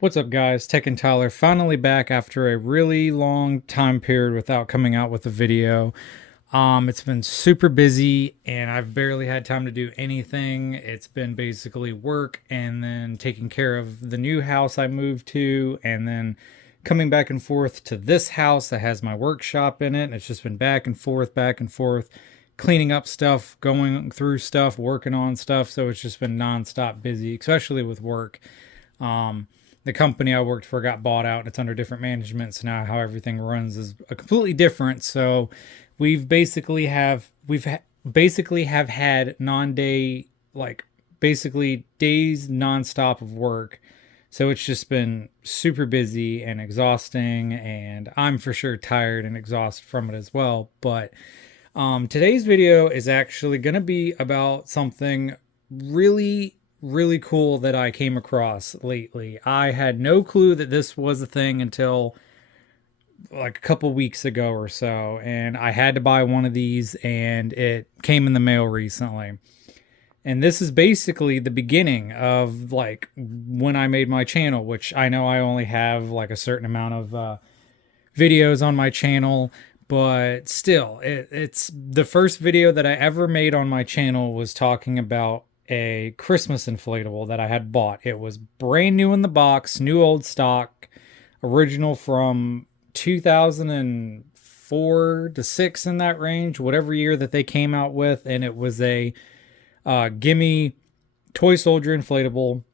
What's up, guys? Tech and Tyler finally back after a really long time period without coming out with a video. It's been super busy and I've barely had time to do anything. It's been basically work and then taking care of the new house I moved to and then coming back and forth to this house that has my workshop in it. And it's just been back and forth, cleaning up stuff, going through stuff, working on stuff. So it's just been nonstop busy, especially with work. The company I worked for got bought out and it's under different management. So now how everything runs is a completely different. So basically have had non-day, like basically days nonstop of work. So it's just been super busy and exhausting, and I'm for sure tired and exhausted from it as well. But today's video is actually going to be about something really cool that I came across lately. I had no clue that this was a thing until like a couple weeks ago or so, and I had to buy one of these and it came in the mail recently. And this is basically the beginning of like when I made my channel, which I know I only have like a certain amount of videos on my channel, but still, it's the first video that I ever made on my channel was talking about a Christmas inflatable that I had bought. It was brand new in the box, new old stock, original from 2004 to 6 in that range, whatever year that they came out with, and it was a gimme toy soldier inflatable.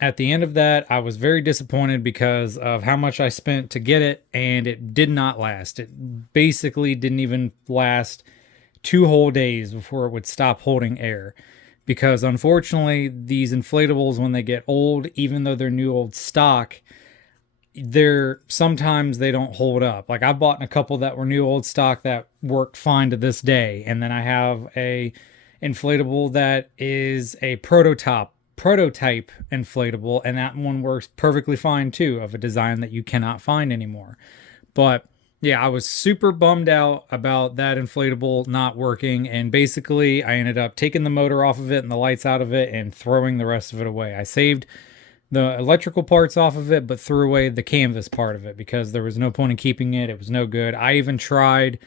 At the end of that, I was very disappointed because of how much I spent to get it, and it did not last. It basically didn't even last 2 whole days before it would stop holding air. Because unfortunately, these inflatables, when they get old, even though they're new old stock, sometimes they don't hold up. Like I bought a couple that were new old stock that worked fine to this day, and then I have a inflatable that is a prototype inflatable, and that one works perfectly fine too, of a design that you cannot find anymore. But yeah, I was super bummed out about that inflatable not working, and basically I ended up taking the motor off of it and the lights out of it and throwing the rest of it away. I saved the electrical parts off of it, but threw away the canvas part of it because there was no point in keeping it. It was no good. I even tried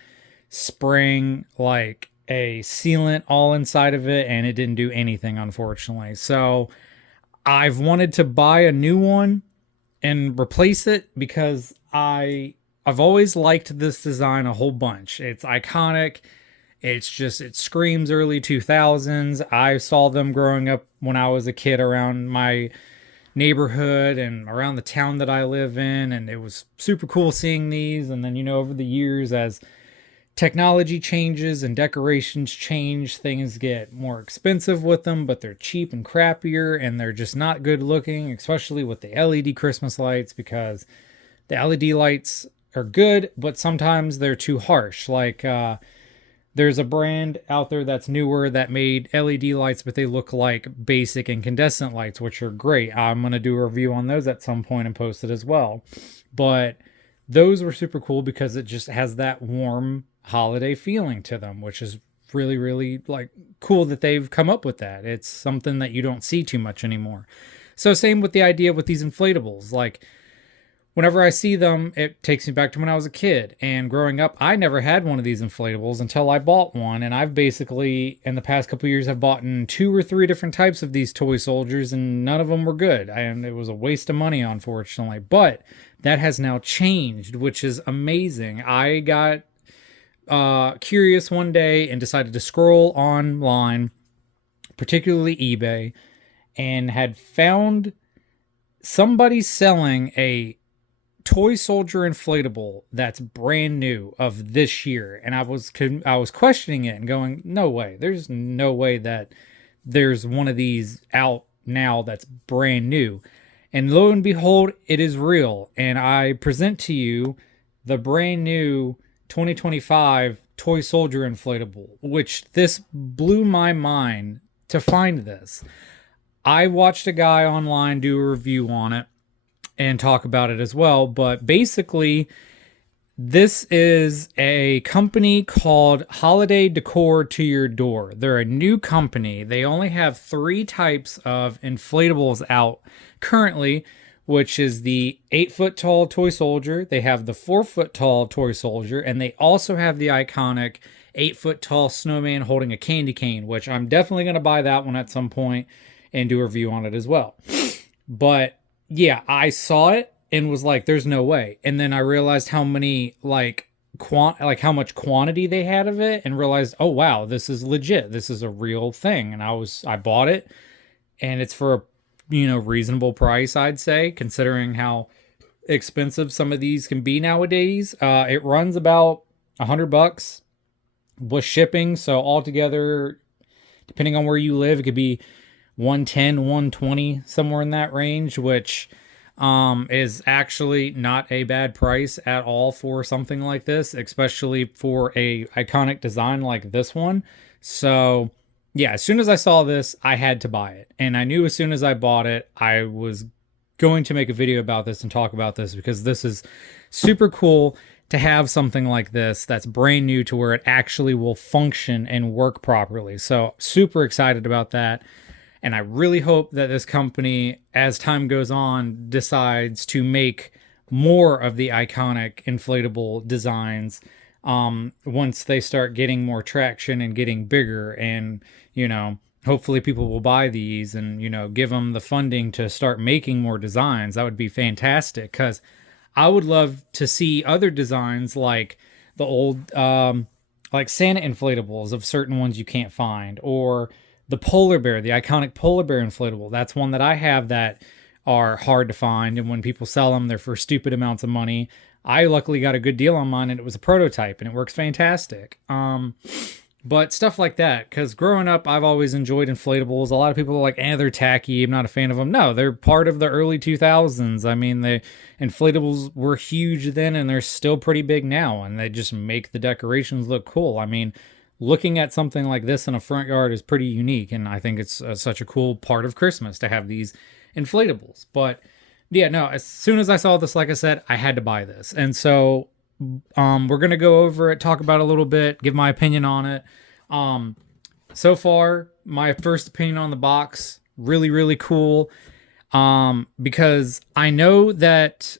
spraying like a sealant all inside of it, and it didn't do anything, unfortunately. So I've wanted to buy a new one and replace it because I've always liked this design a whole bunch. It's iconic. It screams early 2000s. I saw them growing up when I was a kid around my neighborhood and around the town that I live in, and it was super cool seeing these. And then, over the years, as technology changes and decorations change, things get more expensive with them, but they're cheap and crappier, and they're just not good looking, especially with the LED Christmas lights, because the LED lights are good, but sometimes they're too harsh. Like there's a brand out there that's newer that made LED lights, but they look like basic incandescent lights, which are great. I'm going to do a review on those at some point and post it as well. But those were super cool because it just has that warm holiday feeling to them, which is really like cool that they've come up with that. It's something that you don't see too much anymore. So same with the idea with these inflatables. Like whenever I see them, it takes me back to when I was a kid. And growing up, I never had one of these inflatables until I bought one. And I've basically, in the past couple years, have bought 2 or 3 different types of these toy soldiers, and none of them were good. And it was a waste of money, unfortunately. But that has now changed, which is amazing. I got curious one day and decided to scroll online, particularly eBay, and had found somebody selling a toy soldier inflatable that's brand new of this year. And I was questioning it and going, no way, there's no way that there's one of these out now that's brand new. And lo and behold, it is real. And I present to you the brand new 2025 toy soldier inflatable, which this blew my mind to find this. I watched a guy online do a review on it and talk about it as well. But basically, this is a company called Holiday Decor to Your Door. They're a new company. They only have 3 types of inflatables out currently, which is the 8 foot tall toy soldier. They have the 4 foot tall toy soldier, and they also have the iconic 8 foot tall snowman holding a candy cane, which I'm definitely going to buy that one at some point and do a review on it as well. But yeah, I saw it and was like, there's no way. And then I realized how many how much quantity they had of it, and realized, oh wow, this is legit. This is a real thing. And I bought it, and it's for a reasonable price, I'd say, considering how expensive some of these can be nowadays. It runs about $100 with shipping. So altogether, depending on where you live, it could be 110, 120, somewhere in that range, which is actually not a bad price at all for something like this, especially for a iconic design like this one. So yeah, as soon as I saw this, I had to buy it. And I knew as soon as I bought it, I was going to make a video about this and talk about this, because this is super cool to have something like this that's brand new to where it actually will function and work properly. So super excited about that. And I really hope that this company, as time goes on, decides to make more of the iconic inflatable designs once they start getting more traction and getting bigger. And, hopefully people will buy these and, give them the funding to start making more designs. That would be fantastic, because I would love to see other designs like the old, like Santa inflatables of certain ones you can't find, or the polar bear, the iconic polar bear inflatable. That's one that I have that are hard to find. And when people sell them, they're for stupid amounts of money. I luckily got a good deal on mine, and it was a prototype, and it works fantastic. But stuff like that, because growing up, I've always enjoyed inflatables. A lot of people are like, they're tacky, I'm not a fan of them. No, they're part of the early 2000s. I mean, the inflatables were huge then, and they're still pretty big now, and they just make the decorations look cool. I mean, looking at something like this in a front yard is pretty unique, and I think it's such a cool part of Christmas to have these inflatables. But yeah, no, as soon as I saw this, like I said, I had to buy this. And so we're going to go over it, talk about it a little bit, give my opinion on it. So far, my first opinion on the box, really, really cool. Because I know that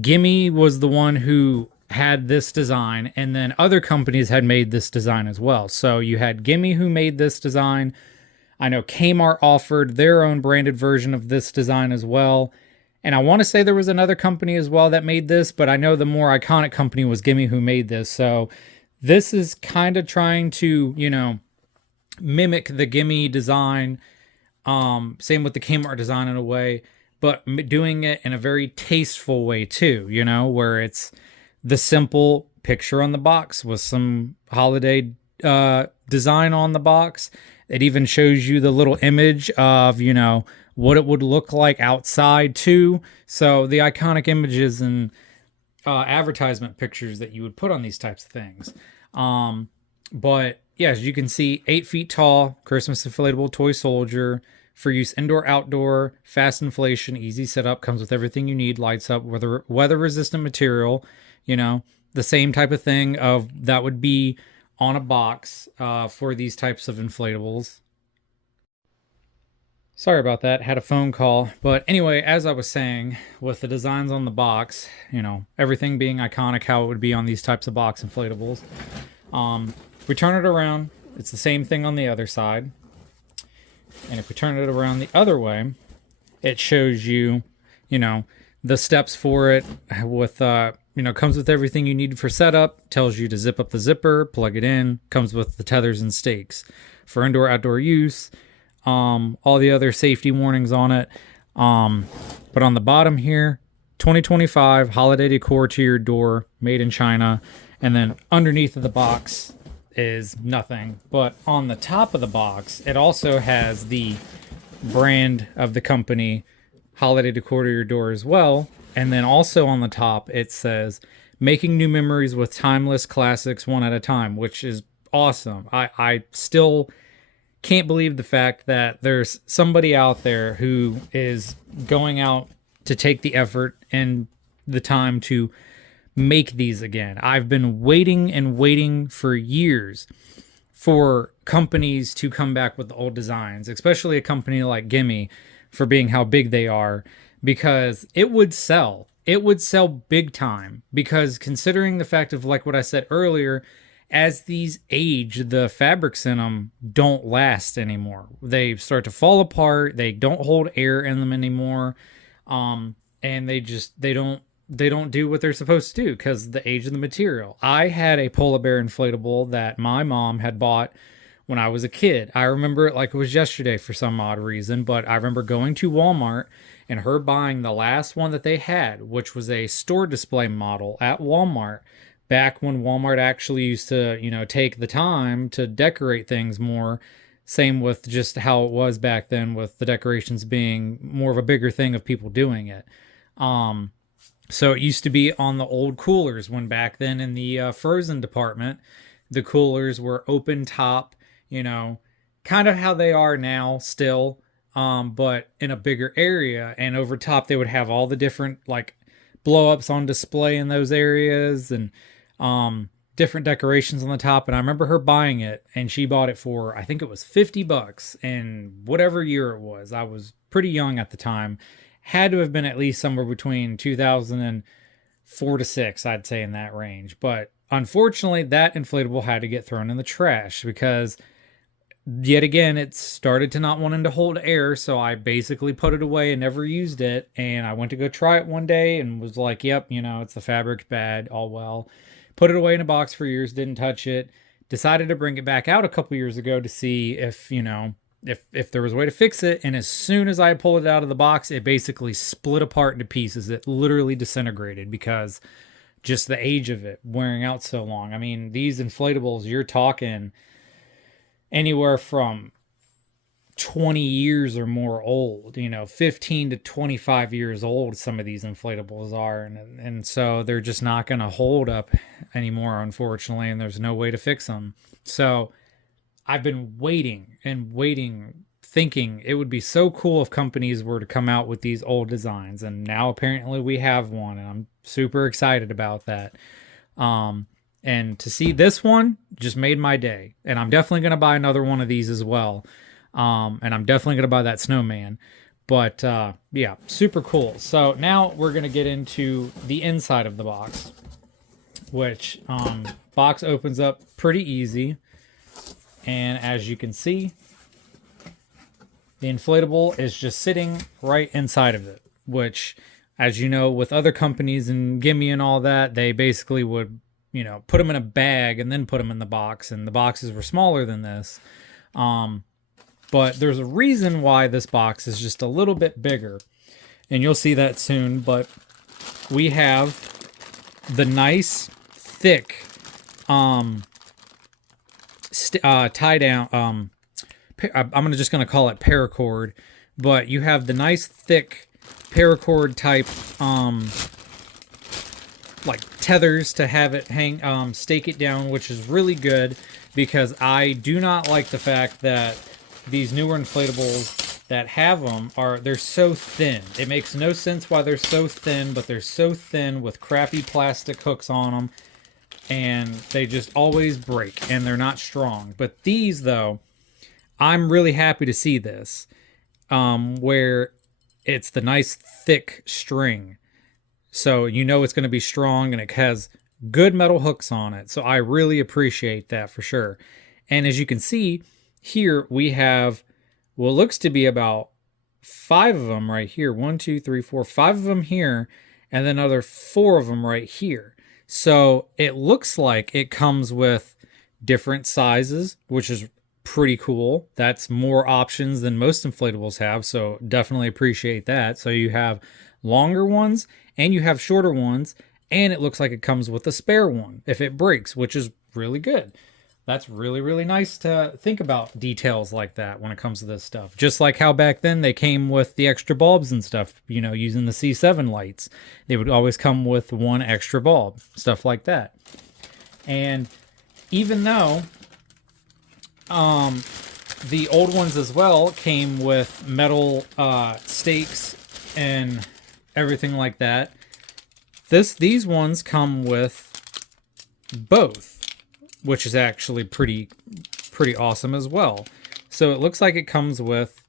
Gimme was the one who had this design, and then other companies had made this design as well. So you had Gimme who made this design. I know Kmart offered their own branded version of this design as well. And I want to say there was another company as well that made this, but I know the more iconic company was Gimme who made this. So this is kind of trying to, mimic the Gimme design. Same with the Kmart design in a way, but doing it in a very tasteful way too, where it's the simple picture on the box with some holiday design on the box. It even shows you the little image of, what it would look like outside too. So the iconic images and advertisement pictures that you would put on these types of things. But yeah, as you can see, 8 feet tall, Christmas inflatable toy soldier for use indoor, outdoor, fast inflation, easy setup, comes with everything you need, lights up, weather resistant material, the same type of thing of that would be on a box for these types of inflatables. Sorry about that, had a phone call. But anyway, as I was saying, with the designs on the box, everything being iconic, how it would be on these types of box inflatables. If we turn it around, it's the same thing on the other side. And if we turn it around the other way, it shows you, the steps for it with, comes with everything you need for setup, tells you to zip up the zipper, plug it in, comes with the tethers and stakes for indoor, outdoor use. All the other safety warnings on it. But on the bottom here, 2025 holiday decor to your door, made in China. And then underneath of the box is nothing. But on the top of the box, it also has the brand of the company, holiday decor to your door as well. And then also on the top, it says, making new memories with timeless classics one at a time, which is awesome. I still can't believe the fact that there's somebody out there who is going out to take the effort and the time to make these again. I've been waiting and waiting for years for companies to come back with the old designs, especially a company like Gimme, for being how big they are. because it would sell. It would sell big time because considering the fact of like what I said earlier, as these age, the fabrics in them don't last anymore. They start to fall apart. They don't hold air in them anymore, and they don't do what they're supposed to do because the age of the material. I had a polar bear inflatable that my mom had bought when I was a kid. I remember it like it was yesterday for some odd reason, but I remember going to Walmart and her buying the last one that they had, which was a store display model at Walmart back when Walmart actually used to, take the time to decorate things more. Same with just how it was back then with the decorations being more of a bigger thing of people doing it. So it used to be on the old coolers when back then in the frozen department, the coolers were open top, kind of how they are now still, but in a bigger area. And over top, they would have all the different like blow ups on display in those areas and different decorations on the top. And I remember her buying it, and she bought it for, I think it was $50 in whatever year it was. I was pretty young at the time. Had to have been at least somewhere between 2004 to 6, I'd say, in that range. But unfortunately, that inflatable had to get thrown in the trash because yet again, it started to not wanting to hold air. So I basically put it away and never used it. And I went to go try it one day and was like, yep, it's the fabric, bad, all well. Put it away in a box for years, didn't touch it. Decided to bring it back out a couple years ago to see if, if there was a way to fix it. And as soon as I pulled it out of the box, it basically split apart into pieces. It literally disintegrated because just the age of it wearing out so long. I mean, these inflatables, you're talking anywhere from 20 years or more old, 15 to 25 years old. Some of these inflatables are. And so they're just not going to hold up anymore, unfortunately. And there's no way to fix them. So I've been waiting and waiting, thinking it would be so cool if companies were to come out with these old designs. And now apparently we have one, and I'm super excited about that. And to see this one just made my day. And I'm definitely going to buy another one of these as well. And I'm definitely going to buy that snowman. But yeah, super cool. So now we're going to get into the inside of the box, which box opens up pretty easy. And as you can see, the inflatable is just sitting right inside of it, which, as you know, with other companies and Gimme and all that, they basically would, put them in a bag and then put them in the box. And the boxes were smaller than this. But there's a reason why this box is just a little bit bigger. And you'll see that soon. But we have the nice, thick, tie down, I'm just going to call it paracord, but you have the nice thick paracord type like tethers to have it hang, stake it down, which is really good because I do not like the fact that these newer inflatables that have them they're so thin. It makes no sense why they're so thin, but they're so thin with crappy plastic hooks on them, and they just always break, and they're not strong. But these, though, I'm really happy to see this, where it's the nice thick string. So it's going to be strong, and it has good metal hooks on it. So I really appreciate that for sure. And as you can see, here we have what looks to be about 5 of them right here. 1, 2, 3, 4, 5 of them here, and then another 4 of them right here. So it looks like it comes with different sizes, which is pretty cool. That's more options than most inflatables have, so definitely appreciate that. So you have longer ones and you have shorter ones, and it looks like it comes with a spare one if it breaks, which is really good. That's really, really nice to think about details like that when it comes to this stuff. Just like how back then they came with the extra bulbs and stuff, using the C7 lights. They would always come with one extra bulb, stuff like that. And even though the old ones as well came with metal stakes and everything like that, these ones come with both, which is actually pretty awesome as well. So it looks like it comes with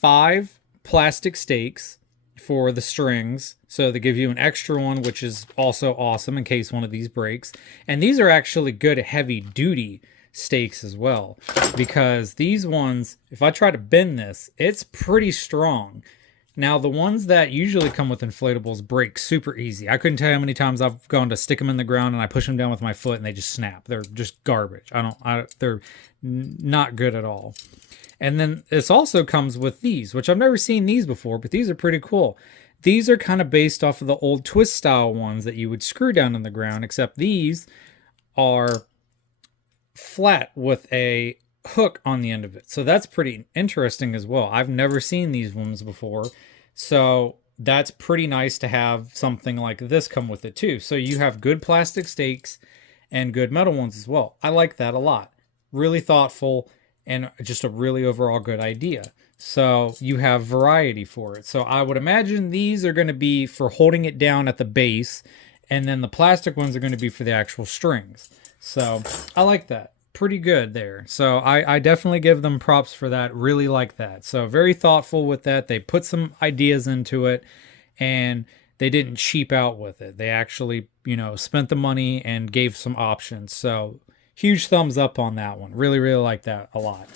5 plastic stakes, for the strings. So they give you an extra one, which is also awesome in case one of these breaks. And these are actually good heavy duty stakes as well, because these ones, if I try to bend this, it's pretty strong. Now, the ones that usually come with inflatables break super easy. I couldn't tell you how many times I've gone to stick them in the ground and I push them down with my foot and they just snap. They're just garbage. They're not good at all. And then this also comes with these, which I've never seen these before, but these are pretty cool. These are kind of based off of the old twist style ones that you would screw down in the ground, except these are flat with a hook on the end of it. So that's pretty interesting as well. I've never seen these ones before. So that's pretty nice to have something like this come with it too. So you have good plastic stakes and good metal ones as well. I like that a lot. Really thoughtful and just a really overall good idea. So you have variety for it. So I would imagine these are going to be for holding it down at the base, and then the plastic ones are going to be for the actual strings. So I like that. Pretty good there. So I definitely give them props for that. Really like that. So very thoughtful with that. They put some ideas into it and they didn't cheap out with it. They actually, spent the money and gave some options. So huge thumbs up on that one. Really, really like that a lot.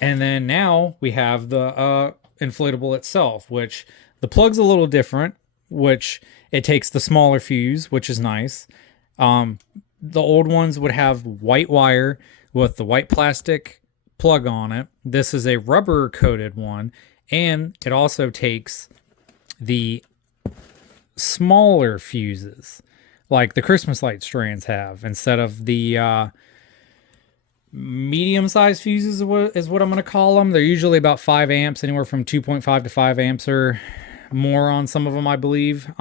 And then now we have the inflatable itself, which the plug's a little different, which it takes the smaller fuse, which is nice. The old ones would have white wire with the white plastic plug on it. This is a rubber coated one, and it also takes the smaller fuses like the Christmas light strands have, instead of the medium-sized fuses is what I'm going to call them. They're usually about 5 amps, anywhere from 2.5 to 5 amps or more on some of them, I believe.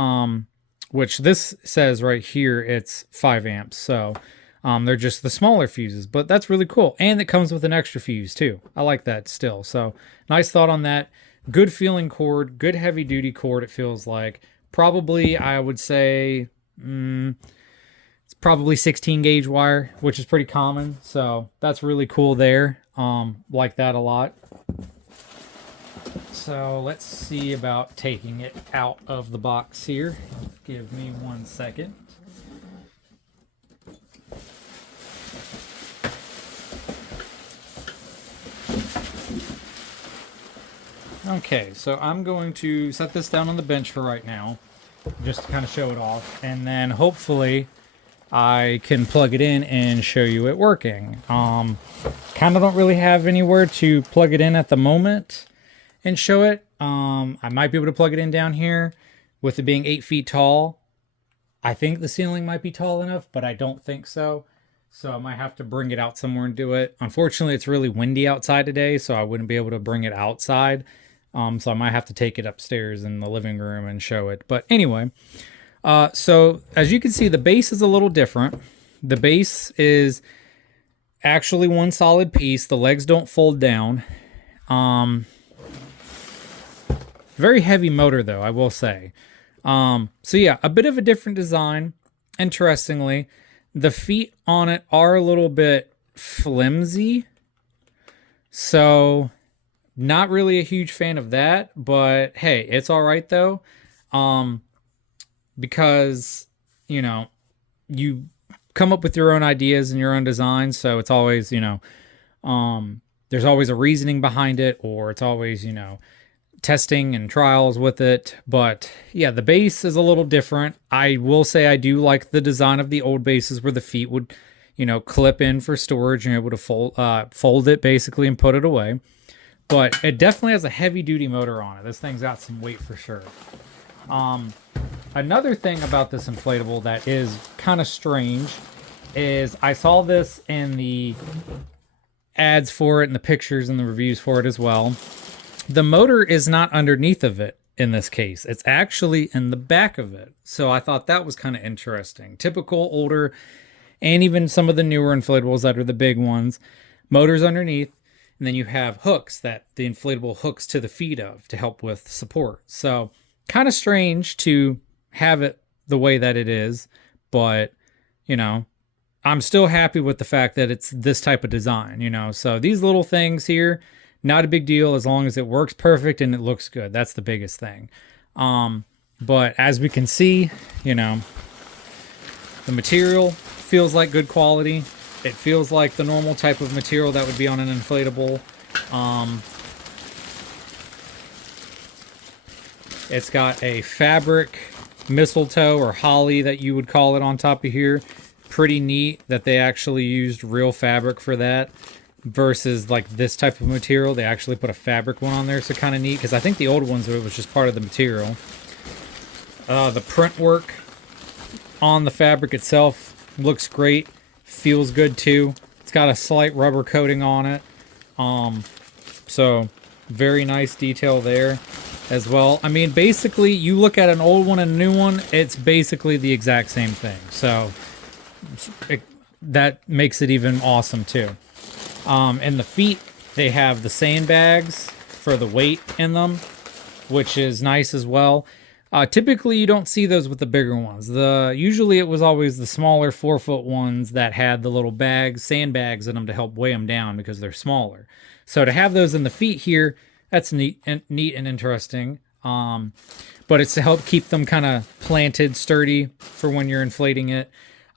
Which this says right here, it's 5 amps. So they're just the smaller fuses, but that's really cool. And it comes with an extra fuse too. I like that still. So nice thought on that. Good feeling cord, good heavy duty cord. It feels like probably, I would say, it's probably 16 gauge wire, which is pretty common. So that's really cool there. Like that a lot. So let's see about taking it out of the box here. Give me 1 second. Okay, so I'm going to set this down on the bench for right now, just to kind of show it off, and then hopefully I can plug it in and show you it working. Kind of don't really have anywhere to plug it in at the moment and show it. I might be able to plug it in down here. With it being 8 feet tall, I think the ceiling might be tall enough, but I don't think so. So I might have to bring it out somewhere and do it. Unfortunately, it's really windy outside today, so I wouldn't be able to bring it outside. So I might have to take it upstairs in the living room and show it. But anyway, so as you can see, the base is a little different. The base is actually one solid piece. The legs don't fold down. Very heavy motor though, I will say. So yeah, a bit of a different design. Interestingly, the feet on it are a little bit flimsy. So not really a huge fan of that, but hey, it's all right though. Because, you come up with your own ideas and your own designs. So it's always, there's always a reasoning behind it, or it's always, testing and trials with it. But yeah, the base is a little different. I will say I do like the design of the old bases where the feet would, clip in for storage and you're able to fold it basically and put it away. But it definitely has a heavy duty motor on it. This thing's got some weight for sure. Another thing about this inflatable that is kind of strange is I saw this in the ads for it and the pictures and the reviews for it as well. The motor is not underneath of it in this case. It's actually in the back of it. So I thought that was kind of interesting. Typical older, and even some of the newer inflatables that are the big ones, motors underneath, and then you have hooks that the inflatable hooks to the feet of to help with support. So kind of strange to have it the way that it is, but I'm still happy with the fact that it's this type of design, so these little things here, not a big deal as long as it works perfect and it looks good. That's the biggest thing. But as we can see, you know, the material feels like good quality. It feels like the normal type of material that would be on an inflatable. It's got a fabric mistletoe or holly that you would call it on top of here. Pretty neat that they actually used real fabric for that versus like this type of material. They actually put a fabric one on there, so kind of neat, because I think the old ones, it was just part of the material. The print work on the fabric itself looks great, feels good too. It's got a slight rubber coating on it, so very nice detail there as well. I mean, basically, you look at an old one and a new one, it's basically the exact same thing. So that makes it even awesome too. And the feet, they have the sandbags for the weight in them, which is nice as well. Typically, you don't see those with the bigger ones. Usually it was always the smaller 4-foot ones that had the little bags, sandbags in them to help weigh them down because they're smaller. So to have those in the feet here, that's neat and interesting. But it's to help keep them kind of planted, sturdy for when you're inflating it.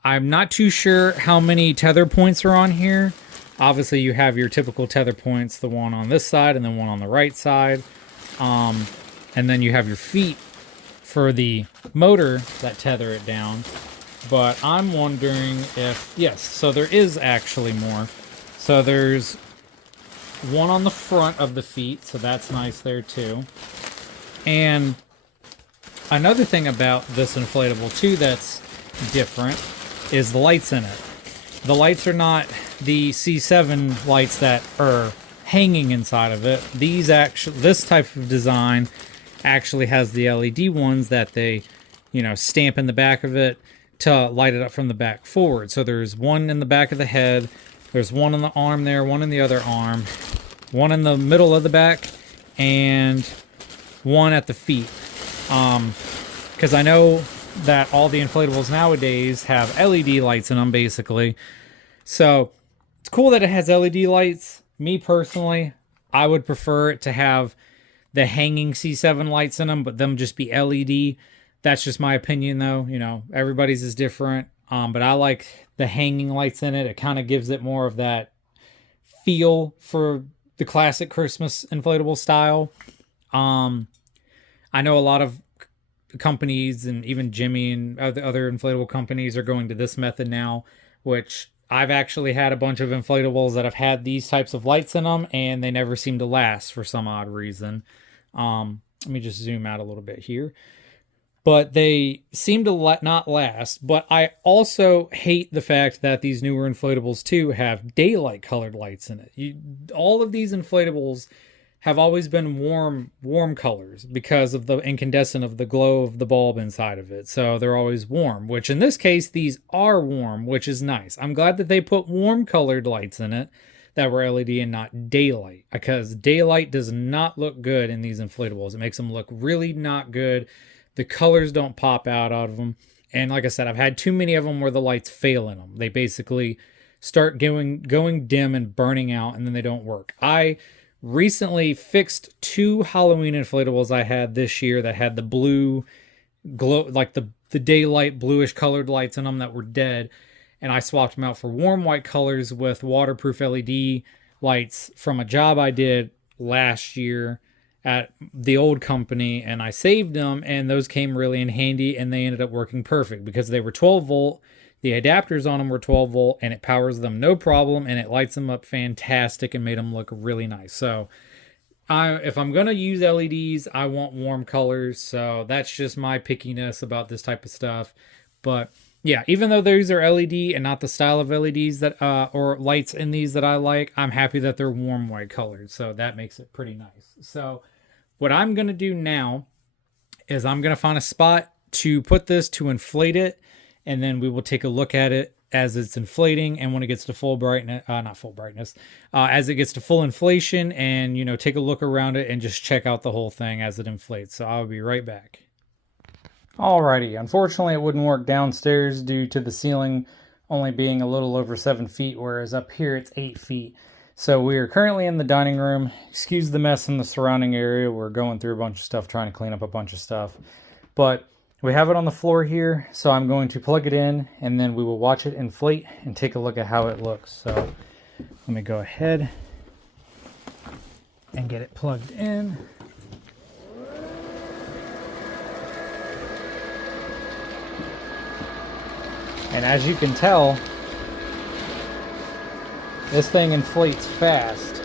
I'm not too sure how many tether points are on here. Obviously, you have your typical tether points, the one on this side and then one on the right side. And then you have your feet for the motor that tether it down. But I'm wondering if, yes, so there is actually more. So there's one on the front of the feet, so that's nice there too. And another thing about this inflatable too that's different is the lights in it. The lights are not the C7 lights that are hanging inside of it. This type of design actually has the LED ones that they, stamp in the back of it to light it up from the back forward. So there's one in the back of the head, there's one on the arm there, one in the other arm, one in the middle of the back, and one at the feet. Because I know that all the inflatables nowadays have LED lights in them, basically. So it's cool that it has LED lights. Me personally, I would prefer it to have the hanging C7 lights in them, but them just be LED. That's just my opinion, though. Everybody's is different. But I like the hanging lights in it. It kind of gives it more of that feel for the classic Christmas inflatable style. I know a lot of companies and even Jimmy and other inflatable companies are going to this method now, which I've actually had a bunch of inflatables that have had these types of lights in them, and they never seem to last for some odd reason. Let me just zoom out a little bit here. But they seem to not last. But I also hate the fact that these newer inflatables too have daylight colored lights in it. All of these inflatables have always been warm colors because of the incandescent of the glow of the bulb inside of it. So they're always warm, which in this case, these are warm, which is nice. I'm glad that they put warm colored lights in it that were LED and not daylight, because daylight does not look good in these inflatables. It makes them look really not good. The colors don't pop out of them. And like I said, I've had too many of them where the lights fail in them. They basically start going dim and burning out, and then they don't work. I recently fixed 2 Halloween inflatables I had this year that had the blue glow, like the daylight bluish colored lights in them that were dead. And I swapped them out for warm white colors with waterproof LED lights from a job I did last year at the old company, and I saved them, and those came really in handy, and they ended up working perfect because they were 12 volt. The adapters on them were 12 volt, and it powers them no problem, and it lights them up fantastic and made them look really nice. So if I'm going to use LEDs, I want warm colors. So that's just my pickiness about this type of stuff. But yeah, even though these are LED and not the style of LEDs that or lights in these that I like, I'm happy that they're warm white colored. So that makes it pretty nice. So what I'm going to do now is I'm going to find a spot to put this to inflate it, and then we will take a look at it as it's inflating, and when it gets to full brightness, not full brightness, as it gets to full inflation, and take a look around it and just check out the whole thing as it inflates. So I'll be right back. Alrighty, unfortunately it wouldn't work downstairs due to the ceiling only being a little over 7 feet, whereas up here it's 8 feet. So we are currently in the dining room. Excuse the mess in the surrounding area. We're going through a bunch of stuff, trying to clean up a bunch of stuff. But we have it on the floor here, so I'm going to plug it in, and then we will watch it inflate and take a look at how it looks. So let me go ahead and get it plugged in. And as you can tell, this thing inflates fast,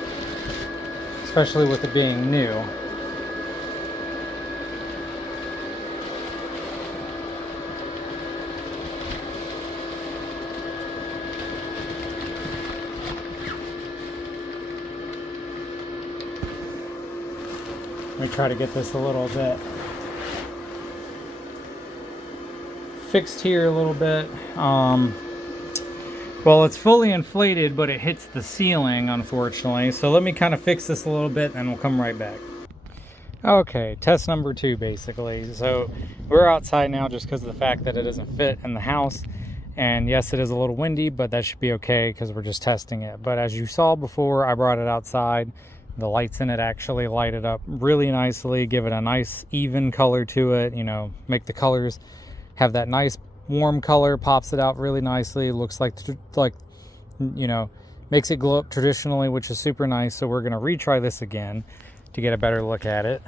especially with it being new. Let me try to get this a little bit fixed here a little bit. Well, it's fully inflated, but it hits the ceiling, unfortunately. So let me kind of fix this a little bit, and we'll come right back. Okay, test number 2, basically. So we're outside now just because of the fact that it doesn't fit in the house. And yes, it is a little windy, but that should be okay because we're just testing it. But as you saw before, I brought it outside. The lights in it actually light it up really nicely, give it a nice even color to it, you know, make the colors have that nice warm color, pops it out really nicely. Looks like, you know, makes it glow up traditionally, which is super nice. So we're going to retry this again to get a better look at it,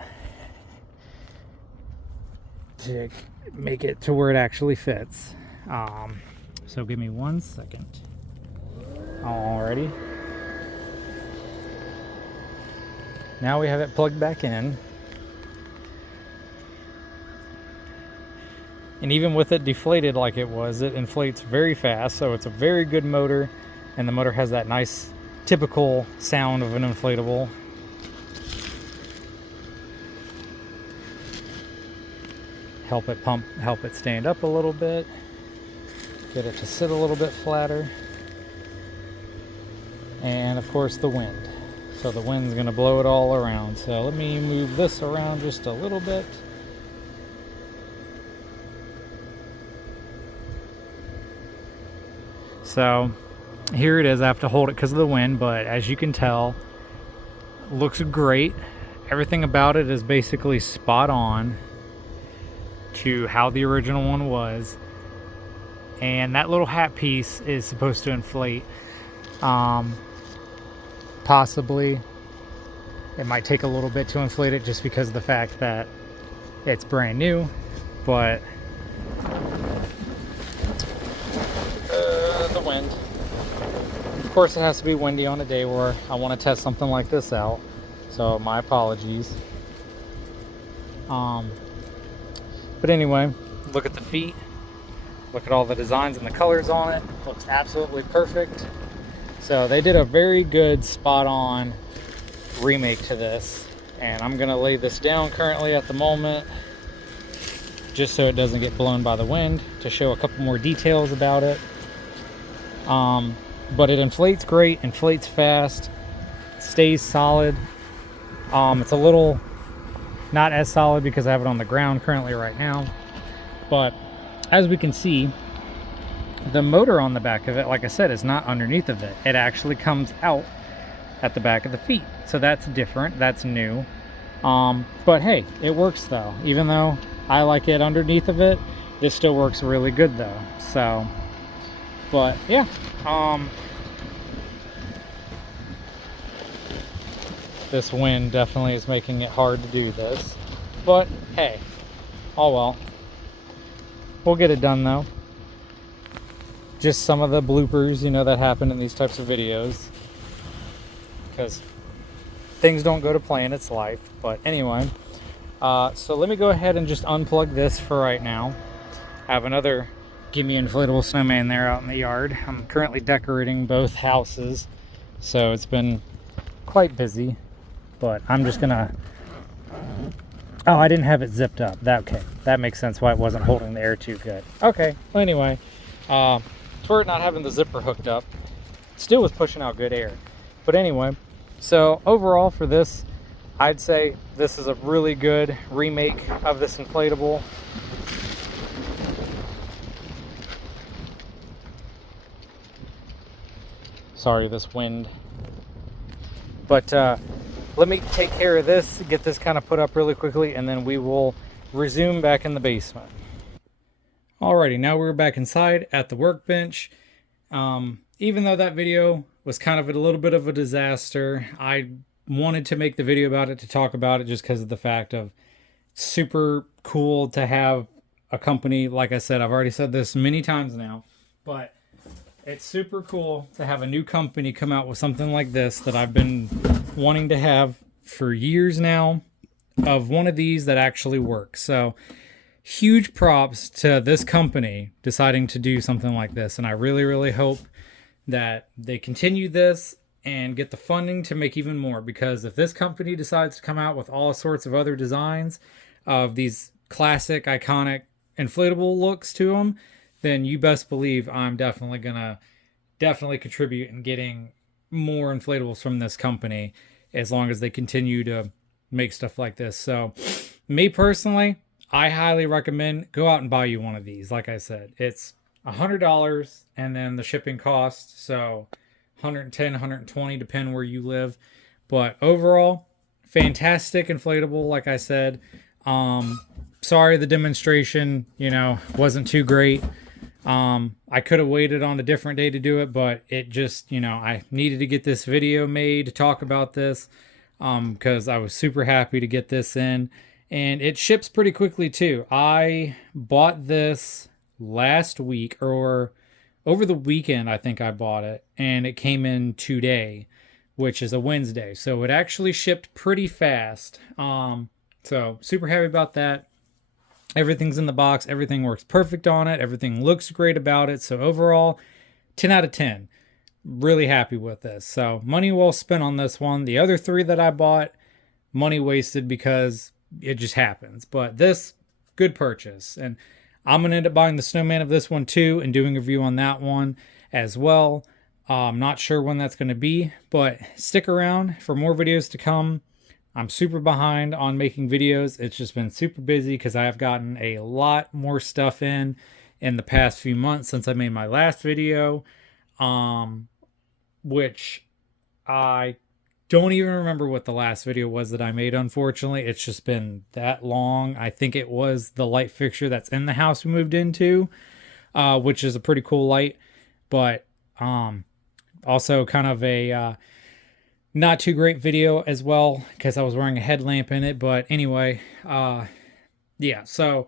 to make it to where it actually fits. So give me 1 second. Alrighty. Now we have it plugged back in. And even with it deflated like it was, it inflates very fast. So it's a very good motor. And the motor has that nice, typical sound of an inflatable. Help it pump, help it stand up a little bit. Get it to sit a little bit flatter. And of course the wind. So the wind's gonna blow it all around. So let me move this around just a little bit. So here it is. I have to hold it because of the wind, but as you can tell, looks great. Everything about it is basically spot on to how the original one was. And that little hat piece is supposed to inflate. Possibly it might take a little bit to inflate it just because of the fact that it's brand new, but the wind, of course, it has to be windy on a day where I want to test something like this out, so my apologies. But anyway, look at the feet, look at all the designs and the colors on it. Looks absolutely perfect. So they did a very good spot on remake to this, and I'm gonna lay this down currently at the moment just so it doesn't get blown by the wind, to show a couple more details about it. But it inflates great, inflates fast, stays solid. It's a little not as solid because I have it on the ground currently right now, but as we can see, the motor on the back of it, like I said, is not underneath of it. It actually comes out at the back of the feet. So that's different, that's new. But hey, it works though. Even though I like it underneath of it, this still works really good though. So, but yeah. This wind definitely is making it hard to do this. But hey, oh well. We'll get it done though. Just some of the bloopers, you know, that happen in these types of videos, because things don't go to plan, it's life. But anyway, so let me go ahead and just unplug this for right now. I have another Gimme Inflatable Snowman there out in the yard. I'm currently decorating both houses, so it's been quite busy, but I'm just gonna, oh, I didn't have it zipped up. Okay, that makes sense why it wasn't holding the air too good. Okay, well anyway, for it not having the zipper hooked up, still was pushing out good air. But anyway, so overall for this, I'd say this is a really good remake of this inflatable. Sorry, this wind But let me take care of this, get this kind of put up really quickly, and then we will resume back in the basement. Alrighty, now we're back inside at the workbench. Even though that video was kind of a little bit of a disaster, I wanted to make the video about it, to talk about it, just because of the fact of super cool to have a company. Like I said, I've already said this many times now, but it's super cool to have a new company come out with something like this that I've been wanting to have for years now, of one of these that actually works. So huge props to this company deciding to do something like this, and I really, really hope that they continue this and get the funding to make even more, because if this company decides to come out with all sorts of other designs of these classic iconic inflatable looks to them, then you best believe I'm definitely gonna contribute in getting more inflatables from this company, as long as they continue to make stuff like this. So me personally, I highly recommend go out and buy you one of these. Like I said, it's $100 and then the shipping cost, so 110, 120 depending where you live. But overall, fantastic inflatable. Like I said, sorry the demonstration, wasn't too great. I could have waited on a different day to do it, but it just, I needed to get this video made to talk about this, because I was super happy to get this in, and it ships pretty quickly too. I bought this last week, or over the weekend, I think I bought it, and it came in today, which is a Wednesday. So it actually shipped pretty fast. So super happy about that. Everything's in the box. Everything works perfect on it. Everything looks great about it. So overall, 10 out of 10. Really happy with this. So money well spent on this one. The other three that I bought, money wasted because it just happens. But this, good purchase. And I'm going to end up buying the snowman of this one too and doing a review on that one as well. I'm not sure when that's going to be, but stick around for more videos to come. I'm super behind on making videos. It's just been super busy because I have gotten a lot more stuff in the past few months since I made my last video, which I don't even remember what the last video was that I made, unfortunately. It's just been that long. I think it was the light fixture that's in the house we moved into, which is a pretty cool light, but also kind of a not too great video as well, because I was wearing a headlamp in it. But anyway, yeah, so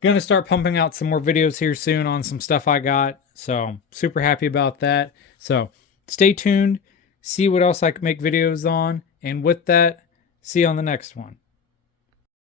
gonna start pumping out some more videos here soon on some stuff I got, so super happy about that. So stay tuned, see what else I can make videos on, and with that, see you on the next one.